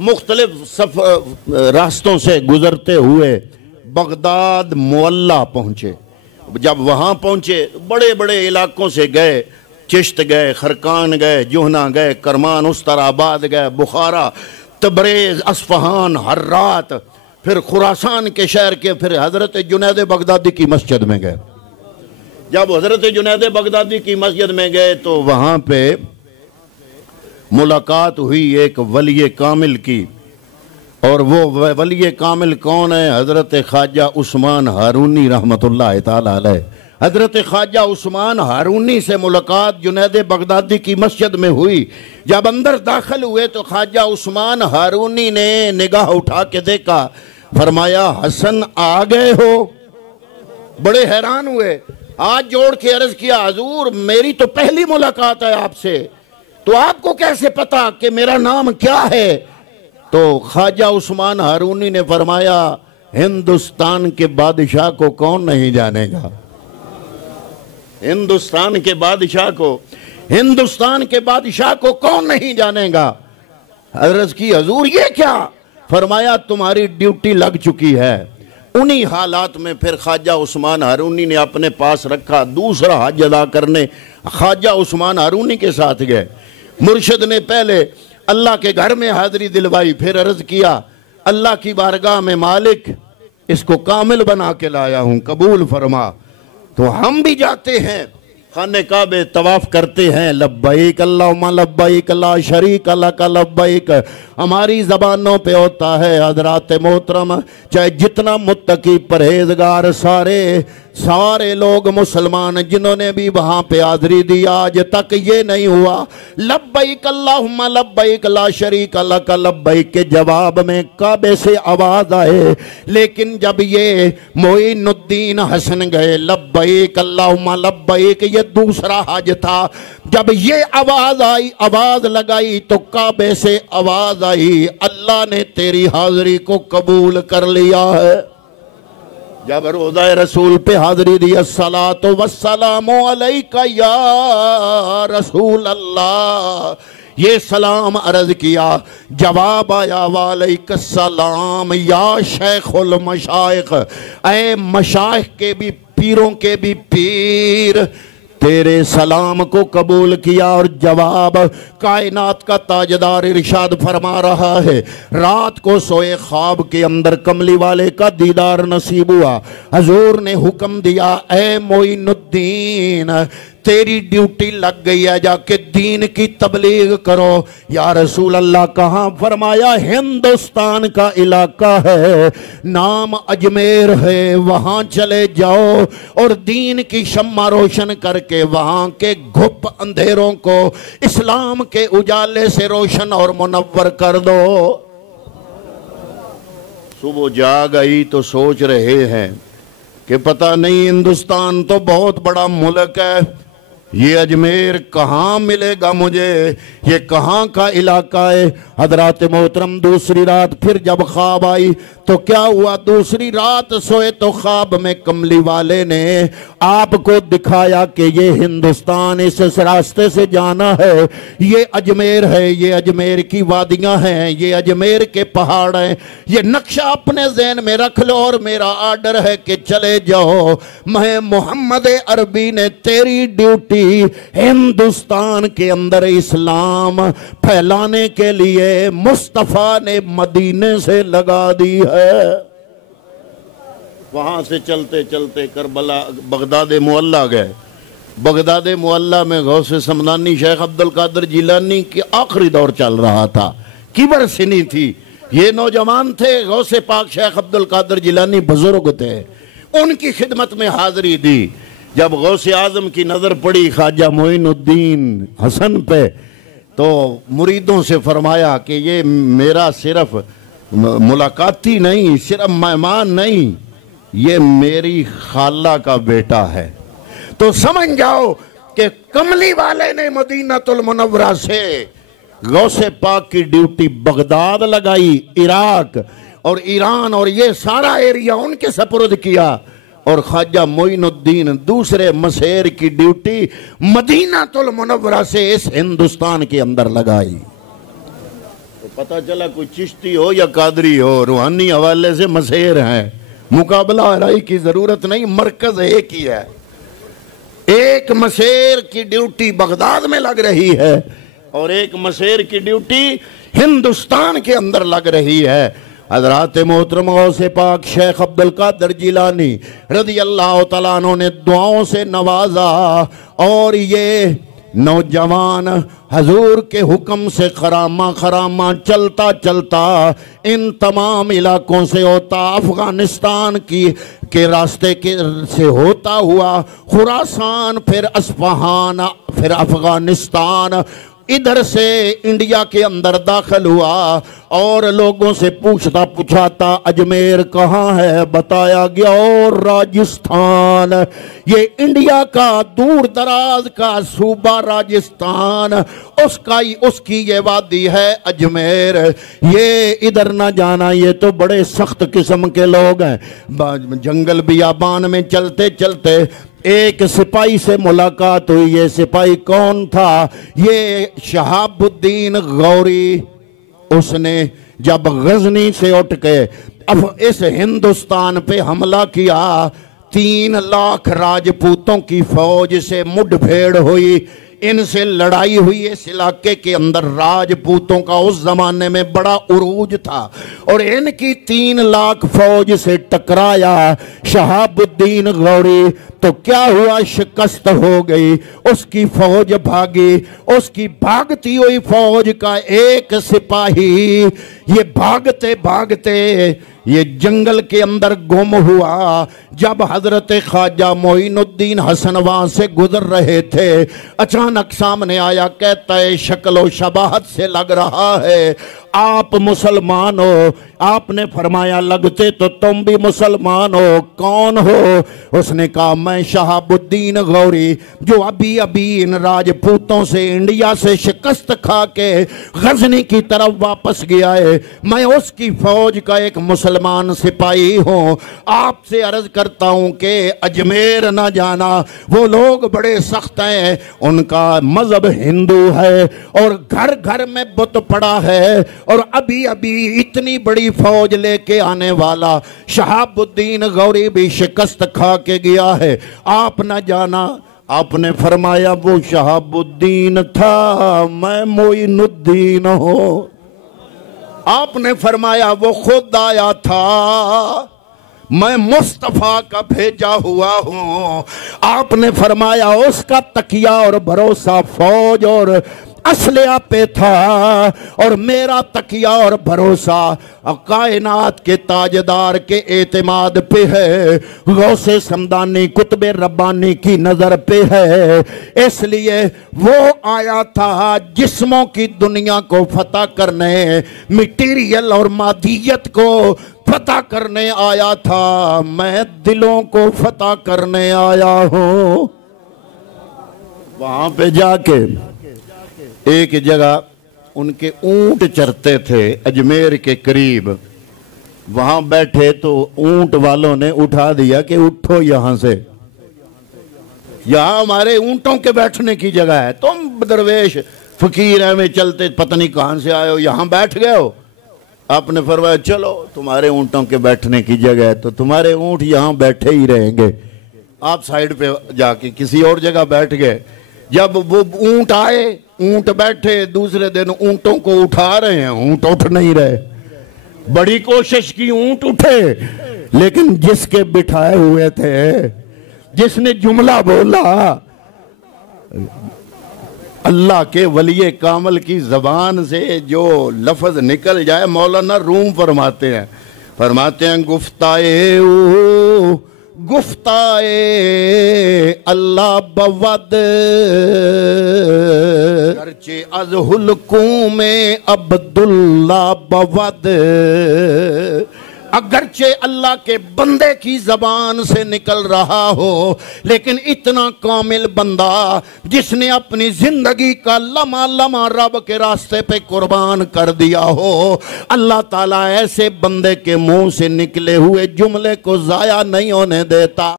मुख्तलिफ रास्तों से गुजरते हुए बगदाद मुअल्ला पहुँचे। जब वहाँ पहुँचे बड़े बड़े इलाकों से गए, चिश्त गए, खरकान गए, जोहना गए, करमान, उस्तराबाद गए, बुखारा, तबरेज़, अस्फहान, हर्रात, फिर खुरासान के शहर के, फिर हज़रत जुनैद बगदादी की मस्जिद में गए। जब हज़रत जुनैद बगदादी की मस्जिद में गए तो वहाँ पे मुलाकात हुई एक वली कामिल की, और वो वली कामिल कौन है? हज़रत ख्वाजा उस्मान हारूनी रहमतुल्लाह तआला अलैह। हज़रत ख्वाजा उस्मान हारूनी से मुलाकात जुनैद बगदादी की मस्जिद में हुई। जब अंदर दाखिल हुए तो ख्वाजा उस्मान हारूनी ने निगाह उठा के देखा, फरमाया हसन आ गए हो? बड़े हैरान हुए, हाथ जोड़ के अर्ज किया, हजूर मेरी तो पहली मुलाकात है आपसे, तो आपको कैसे पता कि मेरा नाम क्या है? तो ख्वाजा उस्मान हारूनी ने फरमाया, हिंदुस्तान के बादशाह को कौन नहीं जानेगा? हिंदुस्तान के बादशाह को, हिंदुस्तान के बादशाह को कौन नहीं जानेगा? अर्ज की, हजूर ये क्या? फरमाया तुम्हारी ड्यूटी लग चुकी है। उन्हीं हालात में फिर ख्वाजा उस्मान हारूनी ने अपने पास रखा। दूसरा हज अदा करने ख्वाजा उस्मान हारूनी के साथ गए। मुर्शिद ने पहले अल्लाह के घर में हाजिरी दिलवाई, फिर अर्ज किया, अल्लाह की बारगाह में मालिक इसको कामिल बना के लाया हूँ, कबूल फरमा। तो हम भी जाते हैं खाने काबे, तवाफ करते हैं, लब्बैक अल्लाहुम्मा लब्बैक ला शरीक लक लब्बैक। हमारी ज़बानों पे होता है हज़रात मोहतरम, चाहे जितना मुत्तकी परहेजगार सारे लोग मुसलमान जिन्होंने भी वहाँ पे हाज़री दी, आज तक ये नहीं हुआ लब्बैक अल्लाहुम्मा लब्बैक ला शरीक लक लब्बैक के जवाब में काबे से आवाज़ आए। लेकिन जब ये मोइनुद्दीन हसन गए, लब्बैक अल्लाहुम्मा लब्बैक, ये दूसरा हज था, जब ये आवाज़ आई, आवाज़ लगाई तो काबे से आवाज़ आई, अल्लाह ने तेरी हाज़री को कबूल कर लिया है। जब रोज़ा रसूल पे हाज़री दी, अस्सलातु वस्सलामु अलैका या रसूल अल्लाह, ये सलाम अर्ज किया, जवाब आया वालैकुस्सलाम या शेखुल मशाइख, ऐ मशाइख के भी पीरों के भी पीर, तेरे सलाम को कबूल किया। और जवाब कायनात का ताजदार इरशाद फरमा रहा है, रात को सोए ख्वाब के अंदर कमली वाले का दीदार नसीब हुआ। हजूर ने हुक्म दिया, ए मोइनुद्दीन तेरी ड्यूटी लग गई है, जाके दीन की तबलीग करो। या रसूल अल्लाह कहाँ? फरमाया हिंदुस्तान का इलाका है, नाम अजमेर है, वहाँ चले जाओ और दीन की शम्मा रोशन करके वहाँ के घुप अंधेरों को इस्लाम के उजाले से रोशन और मुनव्वर कर दो। सुबह जाग आई तो सोच रहे हैं कि पता नहीं, हिंदुस्तान तो बहुत बड़ा मुल्क है, ये अजमेर कहाँ मिलेगा मुझे, ये कहाँ का इलाका है? हजरात मोहतरम दूसरी रात फिर जब ख्वाब आई तो क्या हुआ? दूसरी रात सोए तो ख्वाब में कमली वाले ने आपको दिखाया कि ये हिंदुस्तान, इस रास्ते से जाना है, ये अजमेर है, ये अजमेर की वादियाँ हैं, ये अजमेर के पहाड़ हैं, ये नक्शा अपने ज़हन में रख लो और मेरा आर्डर है कि चले जाओ। मैं मोहम्मद अरबी ने तेरी ड्यूटी हिंदुस्तान के अंदर इस्लाम फैलाने के लिए मुस्तफ़ा ने मदीने से लगा दी है। वहां से चलते चलते करबला बगदाद मुअल्ला गए। बगदाद मुअल्ला में गौसे समदानी शेख अब्दुल कादिर जिलानी की आखिरी दौर चल रहा था, किबर सिनी थी, ये नौजवान थे। गौसे पाक शेख अब्दुल कादिर जिलानी बुजुर्ग थे, उनकी खिदमत में हाजिरी दी। जब गौसे आजम की नज़र पड़ी ख्वाजा मोइनुद्दीन हसन पे तो मुरीदों से फरमाया कि ये मेरा सिर्फ मुलाकाती नहीं, सिर्फ मेहमान नहीं, ये मेरी खाला का बेटा है। तो समझ जाओ कि कमली वाले ने मदीनातुल मुनव्वरा से गौसे पाक की ड्यूटी बगदाद लगाई, इराक और ईरान और ये सारा एरिया उनके सपुर्द किया, और ख्वाजा मोइनुद्दीन दूसरे मसेर की ड्यूटी मदीनातुल मुनव्वरा से इस हिंदुस्तान के अंदर लगाई। तो पता चला कोई चिश्ती हो या कादरी हो, रूहानी हवाले से मशहूर हैं। मुकाबला हराई की जरूरत नहीं, मरकज एक ही है। एक मशहूर की ड्यूटी बगदाद में लग रही है और एक मशहूर की ड्यूटी हिंदुस्तान के अंदर लग रही है। हज़रात मोहतरम गौसे पाक शेख अब्दुल कादिर जिलानी रज़ी अल्लाह तआला अन्हु ने दुआओं से नवाजा और ये नौजवान हजूर के हुक्म से खरामा खरामा चलता चलता इन तमाम इलाकों से होता, अफगानिस्तान के रास्ते के से होता हुआ खुरासान, फिर अस्फहान, फिर अफगानिस्तान, इधर से इंडिया के अंदर दाखिल हुआ और लोगों से पूछता पूछाता अजमेर कहाँ है, बताया गया और राजस्थान, ये इंडिया का दूर दराज का सूबा राजस्थान, उसकी ये वादी है अजमेर, ये इधर ना जाना, ये तो बड़े सख्त किस्म के लोग हैं। जंगल बियाबान में चलते चलते एक सिपाही से मुलाकात हुई। ये सिपाही कौन था? ये शहाबुद्दीन गौरी। उसने जब गजनी से उठ के अब इस हिंदुस्तान पे हमला किया, 3 लाख राजपूतों की फौज से मुठभेड़ हुई, इनसे लड़ाई हुई। इस इलाके के अंदर राजपूतों का उस जमाने में बड़ा उरूज था और इनकी 3 लाख फौज से टकराया शहाबुद्दीन गौरी, तो क्या हुआ, शिकस्त हो गई, उसकी फौज भागी। उसकी भागती हुई फौज का एक सिपाही ये भागते भागते ये जंगल के अंदर गुम हुआ। जब हजरत ख्वाजा मोइनुद्दीन हसन वहां से गुजर रहे थे, अचानक सामने आया, कहता है शक्ल शबाहत से लग रहा है आप मुसलमान हो। आपने फरमाया लगते तो तुम भी मुसलमान हो, कौन हो? उसने कहा मैं शहाबुद्दीन गौरी, जो अभी अभी इन राजपूतों से इंडिया से शिकस्त खा के गजनी की तरफ वापस गया है, मैं उसकी फौज का एक मुसलमान सिपाही हूँ। आपसे अर्ज करता हूँ कि अजमेर ना जाना, वो लोग बड़े सख्त हैं, उनका मजहब हिंदू है और घर घर में बुत पड़ा है और अभी अभी इतनी बड़ी फौज लेके आने वाला शहाबुद्दीन गौरी भी शिकस्त खा के गया है, आप न जाना। आपने फरमाया वो शहाबुद्दीन था, मैं मोइनुद्दीन हूं। आपने फरमाया वो खुद आया था, मैं मुस्तफा का भेजा हुआ हूं। आपने फरमाया उसका तकिया और भरोसा फौज और असलिया पे था और मेरा तकिया और भरोसा कायनात के ताजदार के एतमाद पे है, गौसे समदानी कुतबे रब्बानी की नजर पे है। इसलिए वो आया था जिस्मों की दुनिया को फतह करने, मटीरियल और मादियत को फतह करने आया था, मैं दिलों को फतह करने आया हूं। वहां पे जाके एक जगह उनके ऊंट चरते थे अजमेर के करीब, वहां बैठे तो ऊंट वालों ने उठा दिया कि उठो यहां से, यहां हमारे ऊंटों के बैठने की जगह है, तुम दरवेश फकीर है में चलते पता नहीं कहां से आए हो, यहां बैठ गए हो। आपने फरमाया चलो तुम्हारे ऊंटों के बैठने की जगह है तो तुम्हारे ऊंट यहां बैठे ही रहेंगे, आप साइड पे जाके किसी और जगह बैठ गए। जब वो ऊंट आए, ऊंट बैठे, दूसरे दिन ऊंटों को उठा रहे हैं, ऊंट उठ नहीं रहे। बड़ी कोशिश की ऊंट उठे, लेकिन जिसके बिठाए हुए थे, जिसने जुमला बोला, अल्लाह के वलिये कामल की जबान से जो लफ्ज निकल जाए, मौलाना रूम फरमाते हैं गुफ्ताए अल्लाह बवद गर्चे अज हुलकूं में अब्दुल्ला बवद। अगरचे अल्लाह के बंदे की जबान से निकल रहा हो, लेकिन इतना कामिल बंदा जिसने अपनी जिंदगी का लम्हा लम्हा रब के रास्ते पे कुर्बान कर दिया हो, अल्लाह ताला ऐसे बंदे के मुंह से निकले हुए जुमले को जाया नहीं होने देता।